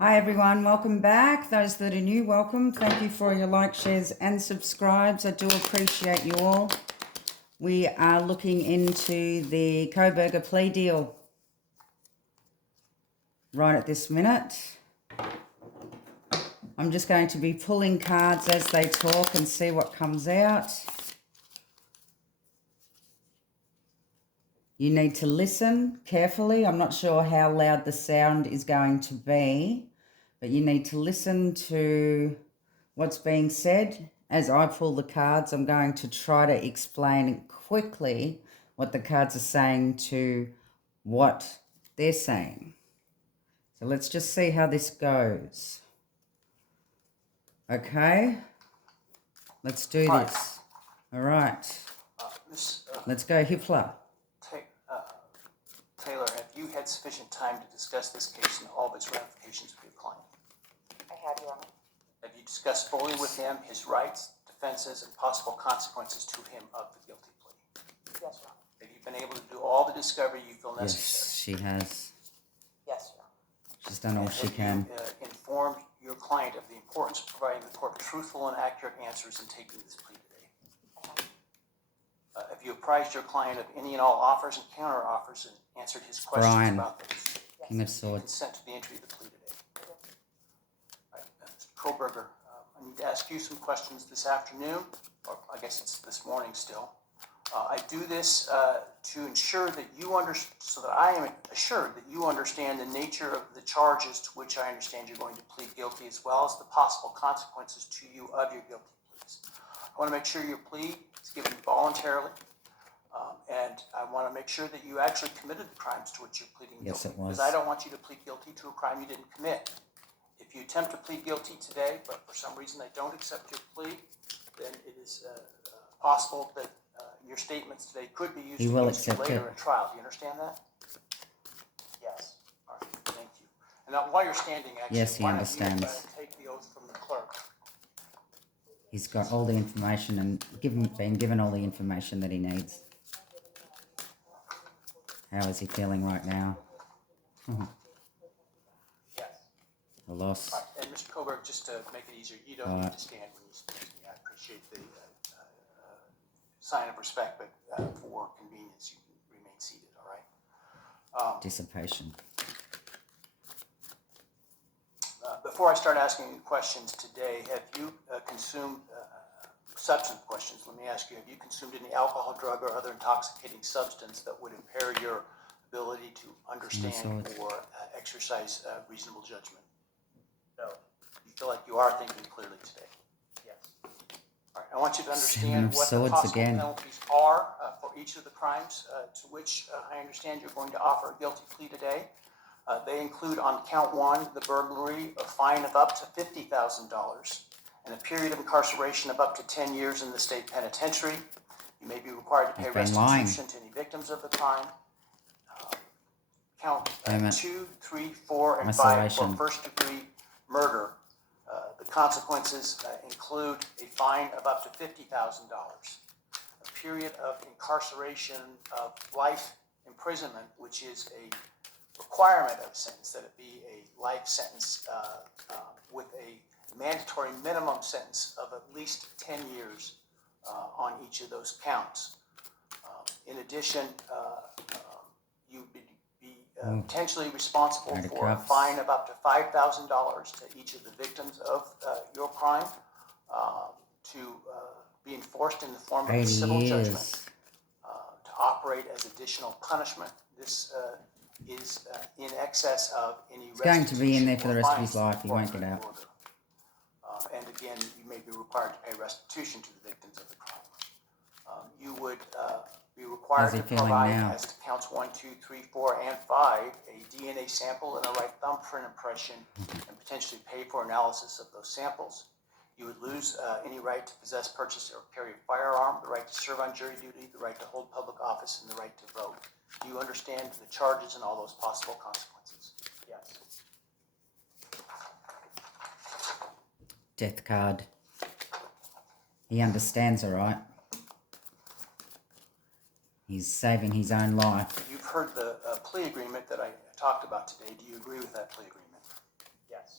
Hi everyone, welcome back. Those that are new, welcome. Thank you for your likes, shares and subscribes. I do appreciate you all. We are looking into the Kohberger plea deal right at this minute. I'm just going to be pulling cards as they talk and see what comes out. You need to listen carefully. I'm not sure how loud the sound is going to be, but you need to listen to what's being said. As I pull the cards, I'm going to try to explain quickly what the cards are saying to what they're saying. So let's just see how this goes. Okay, let's do this. All right, let's go Hippler. Taylor, have you had sufficient time to discuss this case and all of its ramifications with your client? I have, Your Honor. Have you discussed fully with him his rights, defenses, and possible consequences to him of the guilty plea? Yes, Your Honor. Have you been able to do all the discovery you feel Yes, necessary? she has. Yes, Your Honor. She's done all she can. Have you informed your client of the importance of providing the court truthful and accurate answers in taking this plea today? Have you apprised your client of any and all offers and counter offers and answered his questions BRYAN, about those? King of Swords. Consent to the entry of the plea today. All right, Mr. Kohberger, I need to ask you some questions this afternoon, or I guess it's this morning still. I do this to ensure that so that I am assured that you understand the nature of the charges to which I understand you're going to plead guilty, as well as the possible consequences to you of your guilty pleas. I want to make sure your plea is given voluntarily, and I want to make sure that you actually committed the crimes to which you're pleading guilty. Yes, it was. Because I don't want you to plead guilty to a crime you didn't commit. If you attempt to plead guilty today, but for some reason they don't accept your plea, then it is possible that your statements today could be used against you later in trial. Do you understand that? Yes. All right, thank you. And now, while you're standing, actually, Yes, he why don't you understands. take the oath from the clerk? He's got all the information and been given all the information that he needs. How is he feeling right now? Yes. A loss. All right, and Mr. Kohberger, just to make it easier, you don't need to stand when you speak to me. I appreciate the sign of respect, but for convenience, you can remain seated, all right? Dissipation. Before I start asking you questions today, have you consumed substance questions? Let me ask you, have you consumed any alcohol, drug, or other intoxicating substance that would impair your ability to understand or exercise reasonable judgment? No. You feel like you are thinking clearly today? Yes. All right, I want you to understand Seven of what the Swords possible again. penalties are for each of the crimes to which I understand you're going to offer a guilty plea today. They include, on count one, the burglary, a fine of up to $50,000 and a period of incarceration of up to 10 years in the state penitentiary. You may be required to pay restitution to any victims of the crime. Count 2, 3, 4, and 5 for first-degree murder. The consequences include a fine of up to $50,000, a period of incarceration of life imprisonment, which is a requirement of a sentence, that it be a life sentence with a mandatory minimum sentence of at least 10 years on each of those counts. In addition, you would be potentially responsible for a fine of up to $5,000 to each of the victims of your crime to be enforced in the form of a civil judgment to operate as additional punishment. This is in excess of any restitution. He's going to be in there for the rest of his life. He won't get out. And again, you may be required to pay restitution to the victims of the crime. You would be required to provide, as to counts 1, 2, 3, 4, and 5, a DNA sample and a right thumbprint impression, and potentially pay for analysis of those samples. You would lose any right to possess, purchase, or carry a firearm, the right to serve on jury duty, the right to hold public office, and the right to vote. Do you understand the charges and all those possible consequences? Yes. Death card. He understands, all right. He's saving his own life. You've heard the plea agreement that I talked about today. Do you agree with that plea agreement? Yes.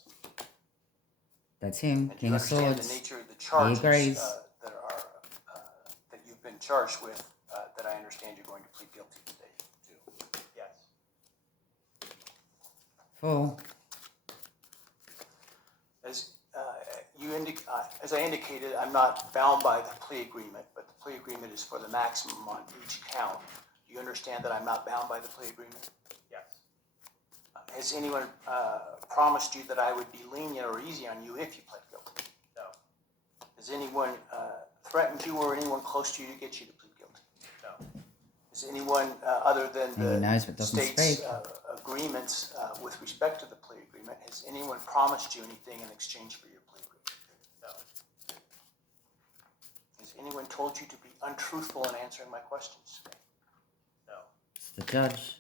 That's him, And do you King of understand Swords. the nature of the charges agrees. that you've been charged with, that I understand you're going to plead guilty today to? Yes. Full. As I indicated, I'm not bound by the plea agreement, but the plea agreement is for the maximum on each count. Do you understand that I'm not bound by the plea agreement? Yes. Has anyone promised you that I would be lenient or easy on you if you pled guilty? No. Has anyone threatened you or anyone close to you to get you to plead guilty? No. Has anyone other than He knows but the doesn't state's speak. agreements with respect to the plea agreement, has anyone promised you anything in exchange for your plea agreement? No. Has anyone told you to be untruthful in answering my questions? No. It's the judge.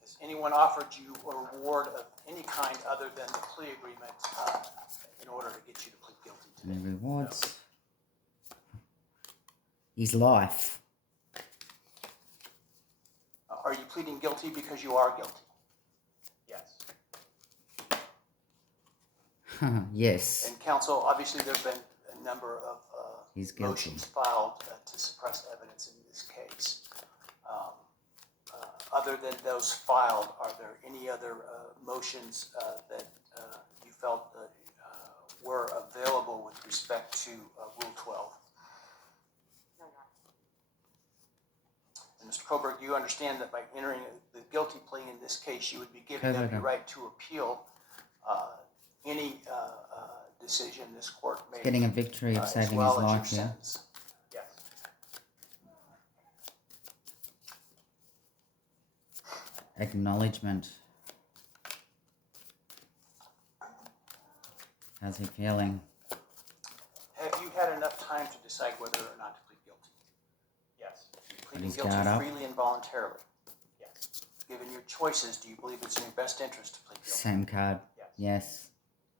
Has anyone offered you a reward of any kind other than the plea agreement in order to get you to plead guilty today? Any rewards? His life. Are you pleading guilty because you are guilty? Yes. Yes. And counsel, obviously there have been a number of He's guilty. motions filed to suppress evidence in this case. Other than those filed, are there any other motions that you felt were available with respect to Rule 12? No, Your Honor. And Mr. Kohlberg, you understand that by entering the guilty plea in this case, you would be giving up your right to appeal any decision this court made. Getting a victory of saving as well his as your life, yeah. sentence. Yes. Acknowledgement. How's he feeling? Have you had enough time to decide whether or not to plead guilty? Yes. Pleading his guilty guard up. freely and voluntarily. Yes. Given your choices, do you believe it's in your best interest to plead guilty? Same card. Yes. Yes.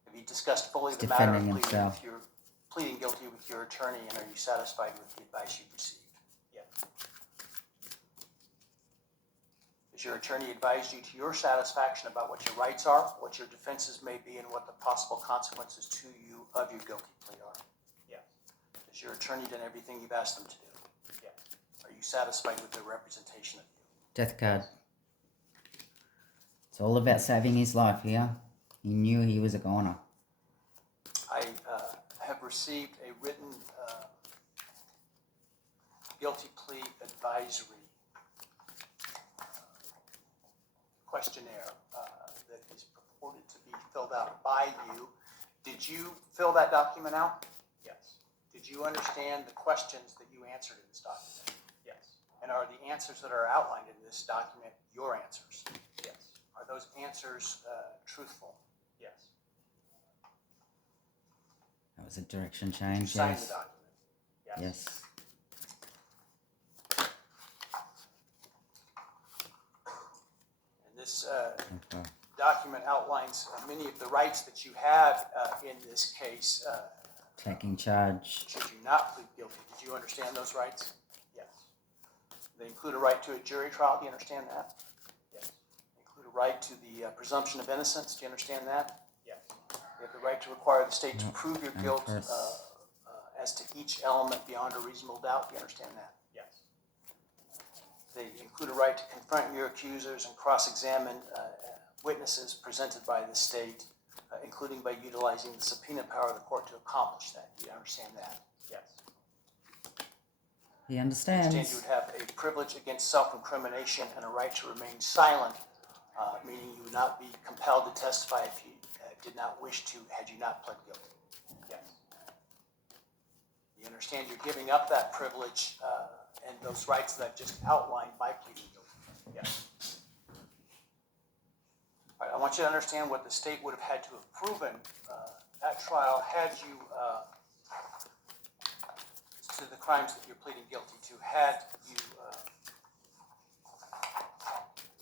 Have you discussed fully He's the matter of defending himself. pleading guilty with your attorney, and are you satisfied with the advice you've received? Yes. Has your attorney advised you to your satisfaction about what your rights are, what your defenses may be, and what the possible consequences to you of your guilty plea are? Yes. Has your attorney done everything you've asked them to do? Yes. Are you satisfied with their representation of you? Death card. It's all about saving his life here. He knew he was a goner. I have received a written guilty plea advisory questionnaire that is purported to be filled out by you. Did you fill that document out? Yes. Did you understand the questions that you answered in this document? Yes. And are the answers that are outlined in this document your answers? Yes. Are those answers truthful? Yes. That was a direction You change, signed the yes. document. Yes. Yes. And this Okay. document outlines many of the rights that you have in this case Taking charge. should you not plead guilty. Did you understand those rights? Yes. They include a right to a jury trial. Do you understand that? Yes. They include a right to the presumption of innocence. Do you understand that? Yes. You have the right to require the state to Yep. prove your And guilt first- as to each element beyond a reasonable doubt. Do you understand that? Yes. They include a right to confront your accusers and cross-examine witnesses presented by the state, including by utilizing the subpoena power of the court to accomplish that. Do you understand that? Yes. He I understands. understand you would have a privilege against self-incrimination and a right to remain silent, meaning you would not be compelled to testify if you did not wish to, had you not pled guilty. Yes. You understand you're giving up that privilege and those rights that I've just outlined by pleading guilty. Yes. All right, I want you to understand what the state would have had to have proven at trial had you, to the crimes that you're pleading guilty to, had you,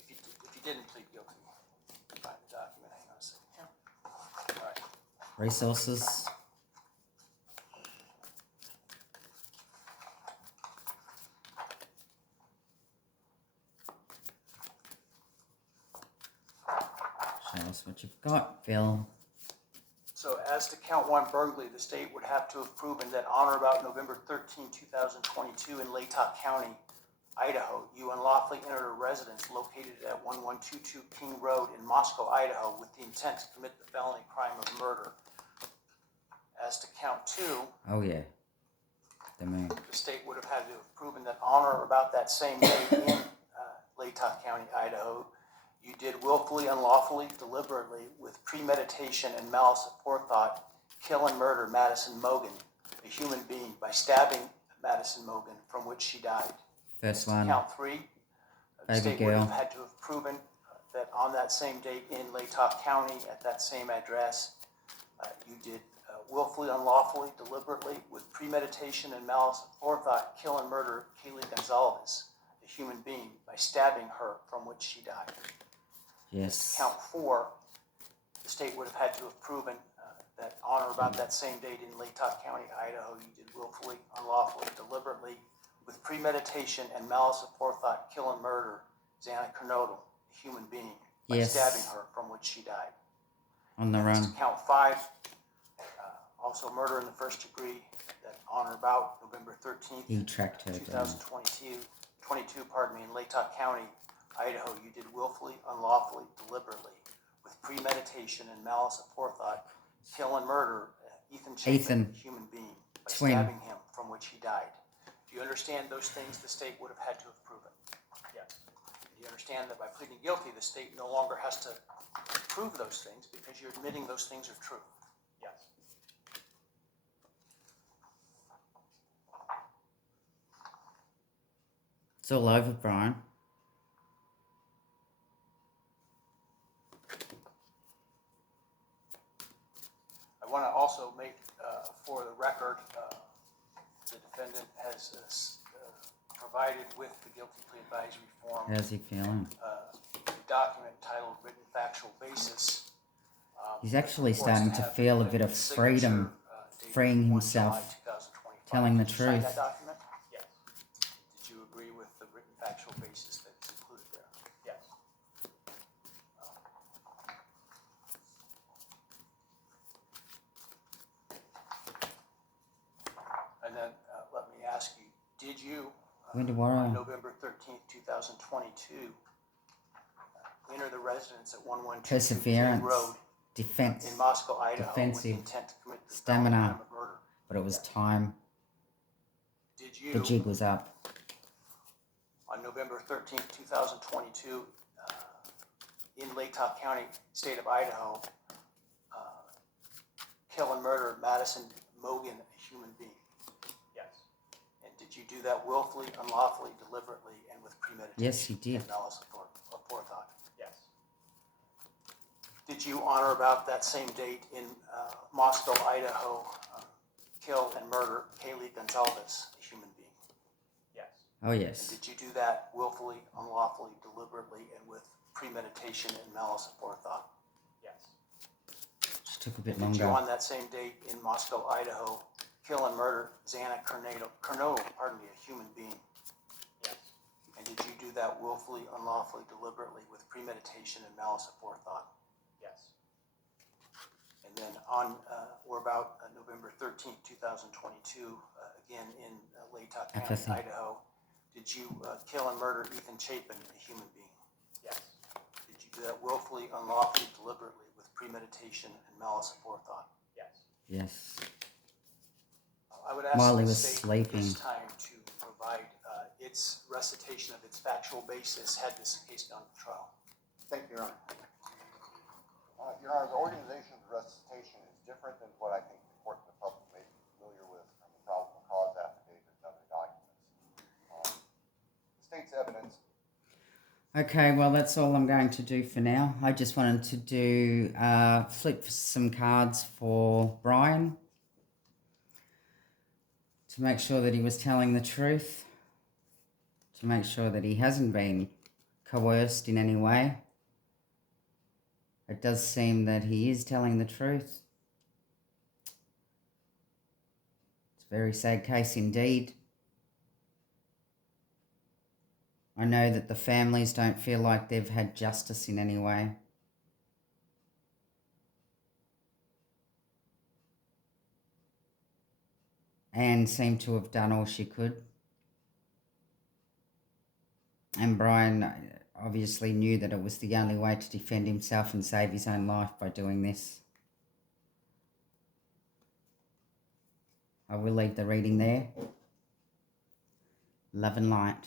if you didn't plead guilty. Find the document, hang on a second here. All right. Resources. Show us what you've got, Phil. So as to count one burglary, the state would have to have proven that on or about November 13, 2022 in Latah County, Idaho, you unlawfully entered a residence located at 1122 King Road in Moscow, Idaho, with the intent to commit the felony crime of murder. As to count two, Oh, yeah. the state would have had to have proven that on or about that same day in Latah County, Idaho, you did willfully, unlawfully, deliberately, with premeditation and malice aforethought, kill and murder Madison Mogan, a human being, by stabbing Madison Mogan, from which she died. First one. Count three, the state would have had to have proven that on that same date in Latah County, at that same address, you did willfully, unlawfully, deliberately, with premeditation and malice aforethought, kill and murder Kaylee Gonzalez, a human being, by stabbing her, from which she died. Yes. Count four, the state would have had to have proven that on or about that same date in Latah County, Idaho, you did willfully, unlawfully, deliberately, with premeditation and malice aforethought, kill and murder Xana Kernodle, a human being, by stabbing her, from which she died. On the run. Count five, also murder in the first degree, that on or about November 13th, He tracked her 2022, in Latah County, Idaho, you did willfully, unlawfully, deliberately, with premeditation and malice aforethought, kill and murder Ethan Chapin, a human being, by stabbing him, from which he died. Do you understand those things the state would have had to have proven? Yes. Do you understand that by pleading guilty, the state no longer has to prove those things because you're admitting those things are true? Yes. It's all over, Brian. I want to also make, for the record, the defendant has provided with the guilty plea advisory form How's he feeling? a document titled Written Factual Basis. He's actually starting to feel a bit of freedom, freeing himself, telling the truth. That document? Yes. Did you agree with the written factual basis that's included there? Yes. And then let me ask you, did you, When on tomorrow? November 13th, 2022, enter the residence at 1122 Perseverance, King Road defense, in Moscow, Idaho, with the defensive, intent to commit the stamina, crime of murder? but it was time. Did you, The jig was up. on November 13th, 2022, in Latah County, state of Idaho, kill and murder Madison Mogan, a human being? Yes. And did you do that willfully, unlawfully, deliberately, and with premeditation? Yes, he did. And malice aforethought? Yes. Did you, on or about that same date in Moscow, Idaho, kill and murder Kaylee Gonzalez, a human being? Yes. Oh, yes. Did you do that willfully, unlawfully, deliberately, and with premeditation and malice aforethought? Yes. Just took a bit Did you, longer. on that same date in Moscow, Idaho, kill and murder Xana Kernodle, a human being? Yes. And did you do that willfully, unlawfully, deliberately, with premeditation and malice aforethought? Yes. And then on or about November 13th, 2022, again in Latah County, Apathy. Idaho, did you kill and murder Ethan Chapin, a human being? Yes. Did you do that willfully, unlawfully, deliberately, with premeditation and malice aforethought? Yes. Yes. I would ask While he the was state at sleeping. this time to provide its recitation of its factual basis had this case gone to trial. Thank you, Your Honor. Your Honor, the organization's recitation is different than what I think the court and the public may be familiar with from the probable cause affidavit and other documents. The state's evidence. Okay, well, that's all I'm going to do for now. I just wanted to do flip some cards for Brian to make sure that he was telling the truth, to make sure that he hasn't been coerced in any way. It does seem that he is telling the truth. It's a very sad case indeed. I know that the families don't feel like they've had justice in any way. Anne seemed to have done all she could. And Brian obviously knew that it was the only way to defend himself and save his own life by doing this. I will leave the reading there. Love and light.